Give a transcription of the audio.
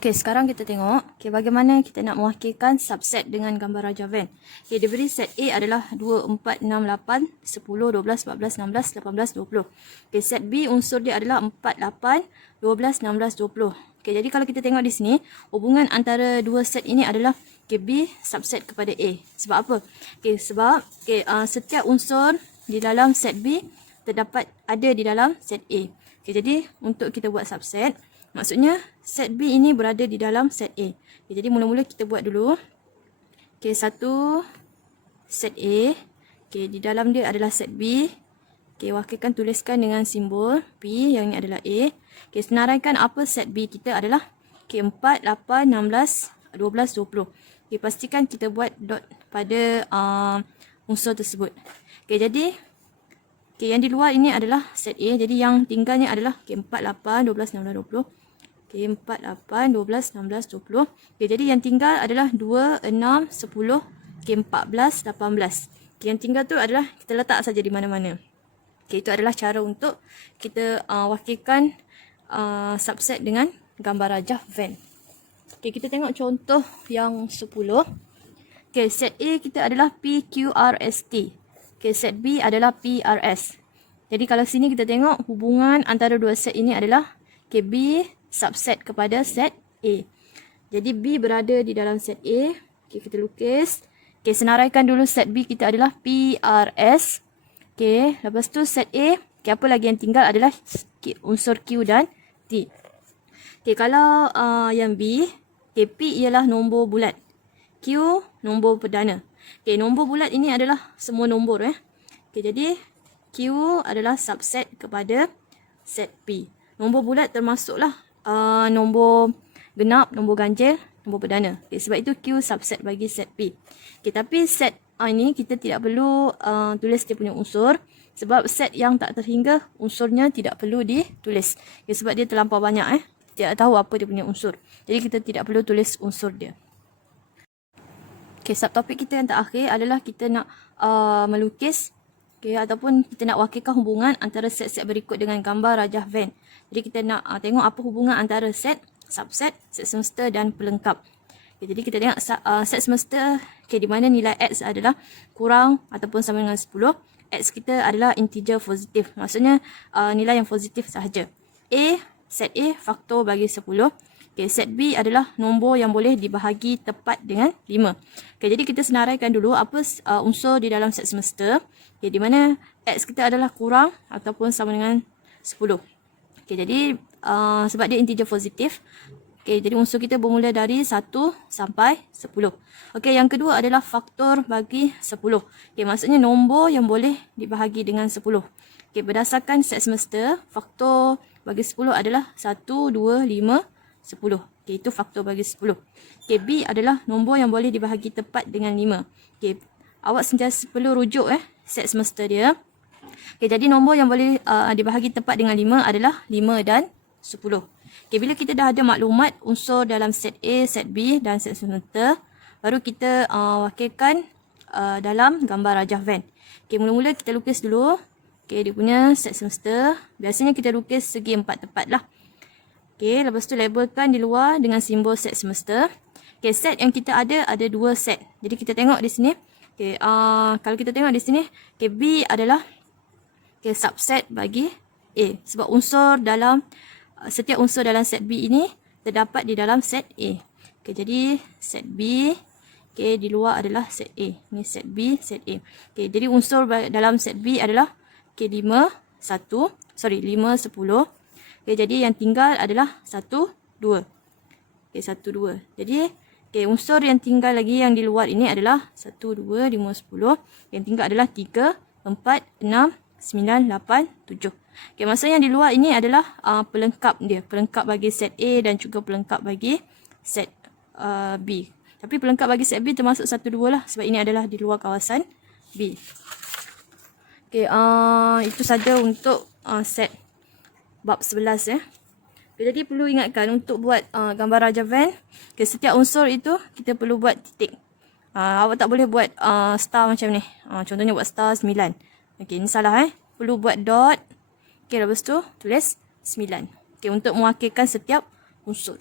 Okey, sekarang kita tengok bagaimana kita nak mewakilkan subset dengan gambar Raja Venn. Okey, diberi set A adalah 2, 4, 6, 8, 10, 12, 14, 16, 18, 20. Okey, set B unsur dia adalah 4, 8, 12, 16, 20. Okey, jadi kalau kita tengok di sini, hubungan antara dua set ini adalah B subset kepada A. Sebab apa? Okey, sebab setiap unsur di dalam set B ada di dalam set A. Okey, jadi untuk kita buat subset, maksudnya set B ini berada di dalam set A. Okay, jadi mula-mula kita buat dulu. Okay, satu set A. Okay, di dalam dia adalah set B. Okay, wakilkan, tuliskan dengan simbol P. Yang ini adalah A. Okay, senaraikan apa set B kita adalah 4, 8, 16, 12, 20. Okay, pastikan kita buat dot pada unsur tersebut. Okay, jadi yang di luar ini adalah set A. Jadi yang tinggalnya adalah 4, 8, 12, 16, 20. 4, 8, 12, 16, 20. Jadi yang tinggal adalah 2, 6, 10, 14, 18. Yang tinggal tu adalah kita letak saja di mana-mana. Itu adalah cara untuk kita wakilkan subset dengan gambar Raja Venn. Kita tengok contoh yang 10. Set A kita adalah PQRST. Set B adalah PRS. Jadi kalau sini kita tengok hubungan antara dua set ini adalah B subset kepada set A. Jadi B berada di dalam set A. Kita lukis. Senaraikan dulu set B kita adalah PRS. Lepas tu set A. Apa lagi yang tinggal adalah unsur Q dan T. Kalau yang B, P ialah nombor bulat. Q nombor perdana. Nombor bulat ini adalah semua nombor. Jadi Q adalah subset kepada set P. Nombor bulat termasuklah nombor genap, nombor ganjil, nombor perdana. Sebab itu Q subset bagi set P. Tapi set ini kita tidak perlu tulis dia punya unsur. Sebab set yang tak terhingga unsurnya tidak perlu ditulis. Sebab dia terlampau banyak. Tidak tahu apa dia punya unsur. Jadi kita tidak perlu tulis unsur dia. Subtopik kita yang terakhir adalah kita nak melukis ataupun kita nak wakilkan hubungan antara set-set berikut dengan gambar Raja Venn. Jadi kita nak tengok apa hubungan antara set, subset, set semesta dan pelengkap. Jadi kita tengok set semesta di mana nilai X adalah kurang ataupun sama dengan 10. X kita adalah integer positif. Maksudnya nilai yang positif sahaja. Set A faktor bagi 10. Set B adalah nombor yang boleh dibahagi tepat dengan 5. Jadi kita senaraikan dulu apa unsur di dalam set semesta. Di mana X kita adalah kurang ataupun sama dengan 10. Jadi sebab dia integer positif. Jadi unsur kita bermula dari 1 sampai 10. Yang kedua adalah faktor bagi 10. Maksudnya nombor yang boleh dibahagi dengan 10. Berdasarkan set semesta, faktor bagi 10 adalah 1, 2, 5, 10. Itu faktor bagi 10. B adalah nombor yang boleh dibahagi tepat dengan 5. Awak sentiasa perlu rujuk set semesta dia. Jadi nombor yang boleh dibahagi tepat dengan 5 adalah 5 dan 10. Bila kita dah ada maklumat unsur dalam set A, set B dan set semesta, baru kita wakilkan dalam gambar Raja Venn. Mula-mula kita lukis dulu. Dia punya set semesta. Biasanya kita lukis segi 4 tepat lah. Lepas tu labelkan di luar dengan simbol set semesta. Set yang kita ada 2 set. Jadi kita tengok di sini. Kalau kita tengok di sini, B adalah subset bagi A. Sebab setiap unsur dalam set B ini terdapat di dalam set A. Jadi set B di luar adalah set A. Ini set B, set A. Jadi unsur dalam set B adalah 5, 10. Jadi yang tinggal adalah 1, 2. 1, 2. Jadi unsur yang tinggal lagi yang di luar ini adalah 1, 2, 5, 10. Yang tinggal adalah 3, 4, 6, 9, 8, 7. Maksudnya yang di luar ini adalah pelengkap dia. Pelengkap bagi set A dan juga pelengkap bagi set B. Tapi pelengkap bagi set B termasuk 1, 2 lah. Sebab ini adalah di luar kawasan B. Itu saja untuk set bab 11 Jadi perlu ingatkan untuk buat gambar Raja Venn, setiap unsur itu kita perlu buat titik. Awak tak boleh buat star macam ni. Contohnya buat star 9. Ini salah Perlu buat dot. Lepas tu tulis 9. Untuk mewakilkan setiap unsur.